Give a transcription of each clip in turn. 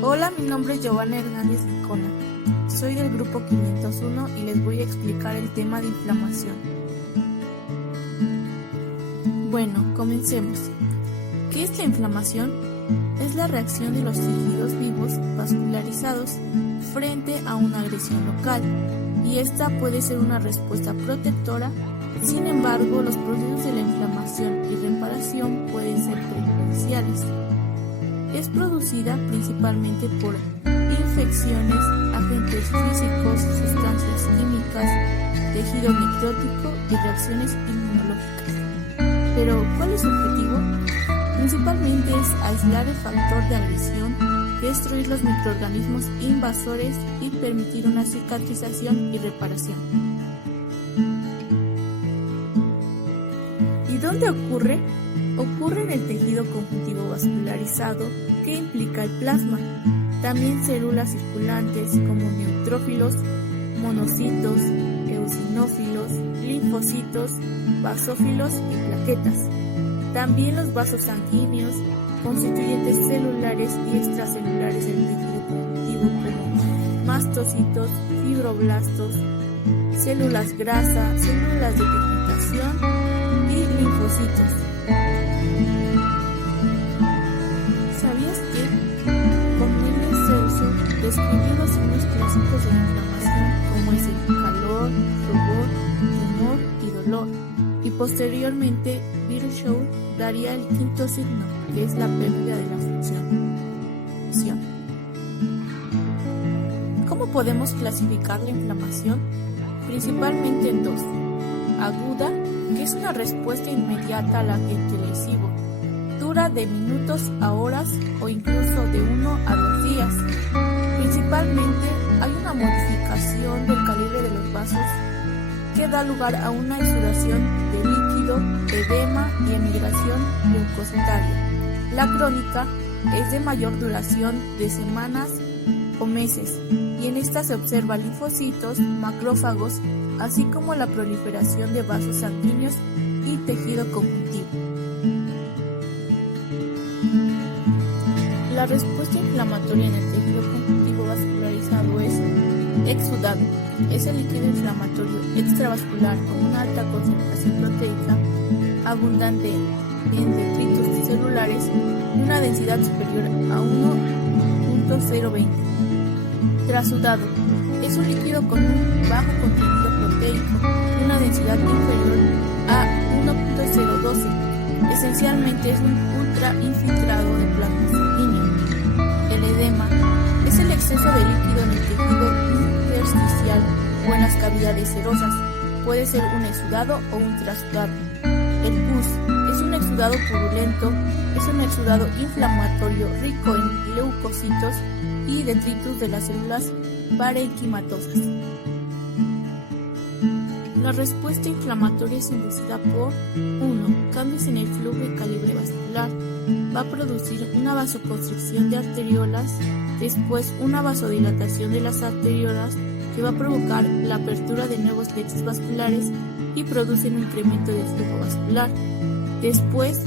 Hola, mi nombre es Giovanna Hernández Licona. Soy del grupo 501 y les voy a explicar el tema de inflamación. Bueno, comencemos. ¿Qué es la inflamación? Es la reacción de los tejidos vivos vascularizados frente a una agresión local, y esta puede ser una respuesta protectora. Sin embargo, los procesos de la inflamación y reparación pueden ser perjudiciales. Es producida principalmente por infecciones, agentes físicos, sustancias químicas, tejido necrótico y reacciones inmunológicas. Pero, ¿cuál es su objetivo? Principalmente es aislar el factor de agresión, destruir los microorganismos invasores y permitir una cicatrización y reparación. ¿Y dónde ocurre? Ocurre en el tejido conjuntivo vascularizado, que implica el plasma, también células circulantes como neutrófilos, monocitos, eosinófilos, linfocitos, basófilos y plaquetas. También los vasos sanguíneos, constituyentes celulares y extracelulares del tejido conjuntivo como mastocitos, fibroblastos, células grasa, células de pigmentación y linfocitos. ¿Sabías que Cornelius Celso describió los signos clásicos de la inflamación como es el calor, rubor, temor y dolor? Y posteriormente Virchow daría el quinto signo, que es la pérdida de la función. ¿Cómo podemos clasificar la inflamación? Principalmente en dos: aguda, que es una respuesta inmediata al agente lesivo, dura de minutos a horas o incluso de 1 a 2 días. Principalmente hay una modificación del calibre de los vasos que da lugar a una exudación de líquido, edema y emigración leucocitaria. La crónica es de mayor duración, de semanas o meses, y en esta se observa linfocitos, macrófagos, así como la proliferación de vasos sanguíneos y tejido conjuntivo. La respuesta inflamatoria en el tejido conjuntivo vascularizado es exudado. Es el líquido inflamatorio extravascular con una alta concentración proteica, abundante en detritos celulares y una densidad superior a 1.020. Trasudado es un líquido con un bajo contenido proteico y una densidad inferior a 1.012. Esencialmente es un ultrainfiltrado de plasma sanguíneo. El edema es el exceso de líquido en el tejido intersticial o en las cavidades serosas. Puede ser un exudado o un trasudado. El pus es un exudado purulento, es un exudado inflamatorio rico en leucocitos y detritus de las células parenquimatosas. La respuesta inflamatoria es inducida por 1. Cambios en el flujo y calibre vascular. Va a producir una vasoconstricción de arteriolas, después una vasodilatación de las arteriolas que va a provocar la apertura de nuevos plexos vasculares y produce un incremento del flujo vascular. Después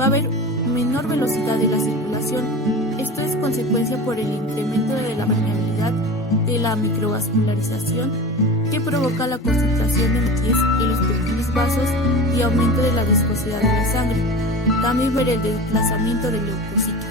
va a haber menor velocidad de la circulación. Esto es consecuencia por el incremento de la permeabilidad de la microvascularización que provoca la concentración de nutrientes en los pequeños vasos y aumento de la viscosidad de la sangre. También ver el desplazamiento de leucocitos.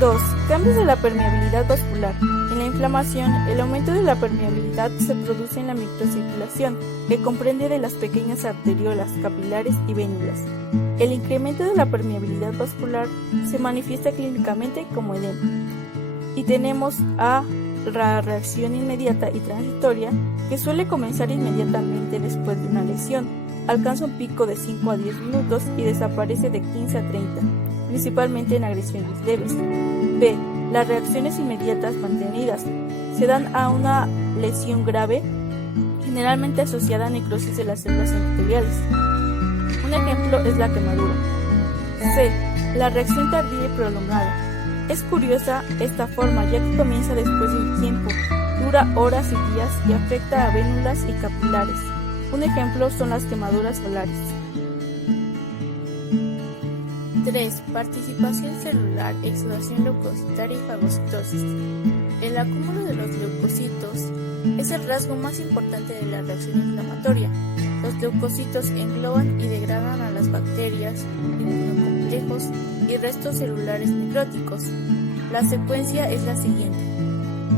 2. Cambios de la permeabilidad vascular. En la inflamación, el aumento de la permeabilidad se produce en la microcirculación, que comprende de las pequeñas arteriolas, capilares y vénulas. El incremento de la permeabilidad vascular se manifiesta clínicamente como edema. Y tenemos a la reacción inmediata y transitoria, que suele comenzar inmediatamente después de una lesión. Alcanza un pico de 5 a 10 minutos y desaparece de 15 a 30, principalmente en agresiones leves. B. Las reacciones inmediatas mantenidas se dan a una lesión grave, generalmente asociada a necrosis de las células endoteliales. Un ejemplo es la quemadura. C. La reacción tardía y prolongada. Es curiosa esta forma, ya que comienza después de un tiempo, dura horas y días y afecta a vénulas y capilares. Un ejemplo son las quemaduras solares. 3. Participación celular, exudación leucocitaria y fagocitosis. El acúmulo de los leucocitos es el rasgo más importante de la reacción inflamatoria. Los leucocitos engloban y degradan a las bacterias, inmunocomplejos y restos celulares necróticos. La secuencia es la siguiente.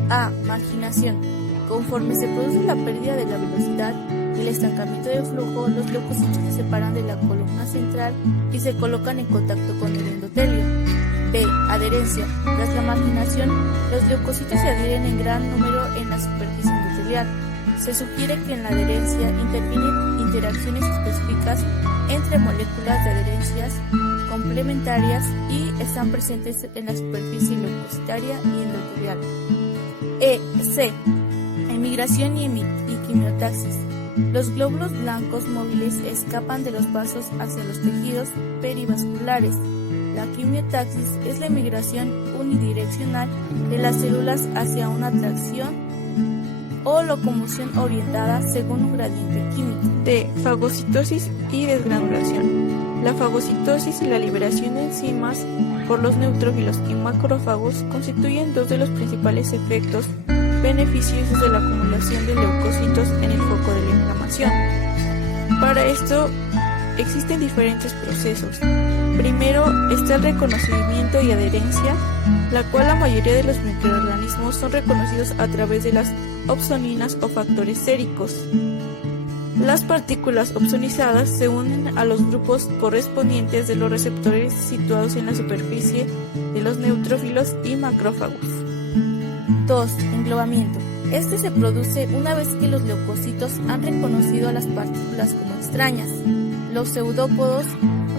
A. Marginación. Conforme se produce la pérdida de la velocidad y el estancamiento del flujo, los leucocitos se separan de la columna central y se colocan en contacto con el endotelio. B. Adherencia. Tras la marginación, los leucocitos se adhieren en gran número en la superficie endotelial. Se sugiere que en la adherencia intervienen interacciones específicas entre moléculas de adherencias complementarias y están presentes en la superficie leucocitaria y endotelial. C. Emigración y quimiotaxis. Los glóbulos blancos móviles escapan de los vasos hacia los tejidos perivasculares. La quimiotaxis es la emigración unidireccional de las células hacia una tracción o locomoción orientada según un gradiente químico. D. Fagocitosis y desgranulación. La fagocitosis y la liberación de enzimas por los neutrófilos y macrófagos constituyen dos de los principales efectos beneficiosos de la acumulación de leucocitos en el foco de la inflamación. Para esto existen diferentes procesos. Primero está el reconocimiento y adherencia, la cual la mayoría de los microorganismos son reconocidos a través de las opsoninas o factores séricos. Las partículas opsonizadas se unen a los grupos correspondientes de los receptores situados en la superficie de los neutrófilos y macrófagos. 2. Englobamiento. Este se produce una vez que los leucocitos han reconocido a las partículas como extrañas. Los pseudópodos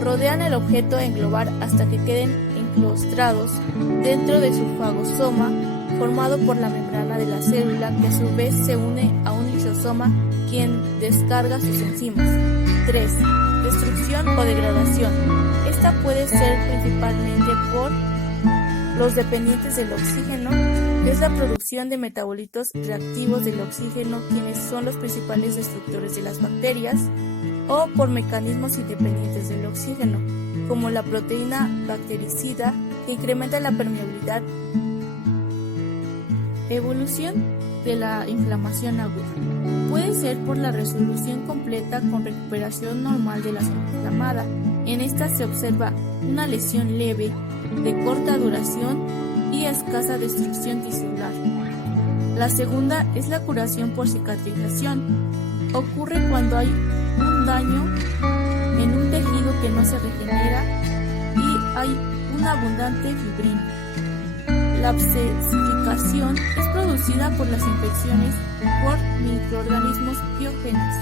rodean el objeto a englobar hasta que queden enclaustrados dentro de su fagosoma, formado por la membrana de la célula, que a su vez se une a un lisosoma, quien descarga sus enzimas. 3. Destrucción o degradación. Esta puede ser principalmente por los dependientes del oxígeno, que es la producción de metabolitos reactivos del oxígeno, quienes son los principales destructores de las bacterias, o por mecanismos independientes del oxígeno, como la proteína bactericida, que incrementa la permeabilidad. Evolución de la inflamación aguda. Puede ser por la resolución completa con recuperación normal de la zona inflamada. En esta se observa una lesión leve, de corta duración y escasa destrucción tisular. La segunda es la curación por cicatrización. Ocurre cuando hay un daño en un tejido que no se regenera y hay una abundante fibrina. La abscesificación es producida por las infecciones por microorganismos biógenos.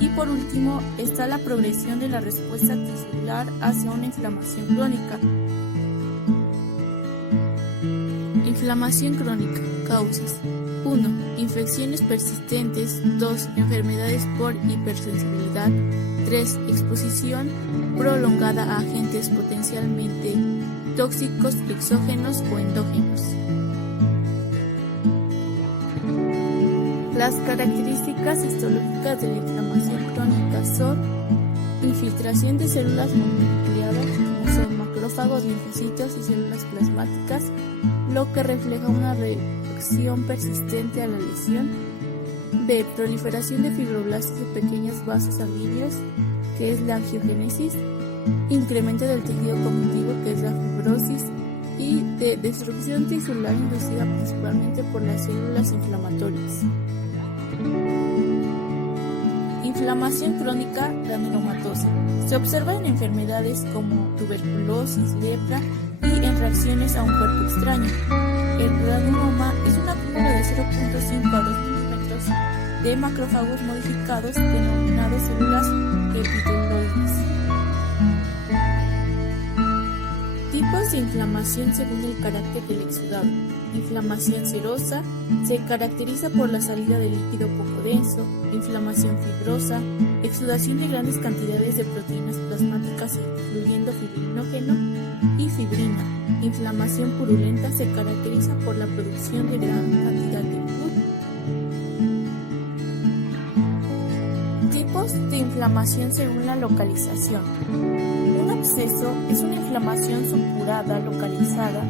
Y por último está la progresión de la respuesta tisular hacia una inflamación crónica. Inflamación crónica. Causas. 1. Infecciones persistentes. 2. Enfermedades por hipersensibilidad. 3. Exposición prolongada a agentes potencialmente tóxicos exógenos o endógenos. Las características histológicas de la inflamación crónica son infiltración de células mononucleadas, como son macrófagos, linfocitos y células plasmáticas, lo que refleja una reacción persistente a la lesión. B. Proliferación de fibroblastos de pequeños vasos sanguíneos, que es la angiogénesis, incremento del tejido cognitivo, que es la fibrosis, y de destrucción tisular inducida principalmente por las células inflamatorias. Inflamación crónica granulomatosa. Se observa en enfermedades como tuberculosis, lepra y en reacciones a un cuerpo extraño. El granuloma es un acúmulo de 0.5 a 2 milímetros de macrófagos modificados denominados células epiteloides. Tipos de inflamación según el carácter del exudado. Inflamación serosa se caracteriza por la salida de líquido poco denso. Inflamación fibrosa, exudación de grandes cantidades de proteínas plasmáticas incluyendo fibrinógeno y fibrina. Inflamación purulenta se caracteriza por la producción de gran cantidad de tipos de inflamación según la localización. Un absceso proceso es una inflamación supurada localizada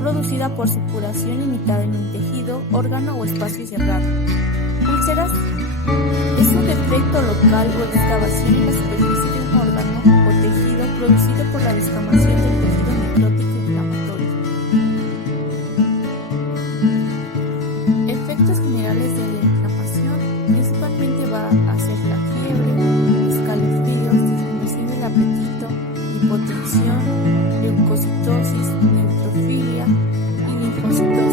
producida por supuración limitada en un tejido, órgano o espacio cerrado. Úlceras es un defecto local o excavación en la superficie de un órgano o tejido producido por la descamación del tejido necrótico inflamatorio. Efectos generales de la inflamación principalmente va a ser la fiebre, escalofríos, disminución del apetito, hipotensión, leucocitosis, neutrofilia y linfocitosis.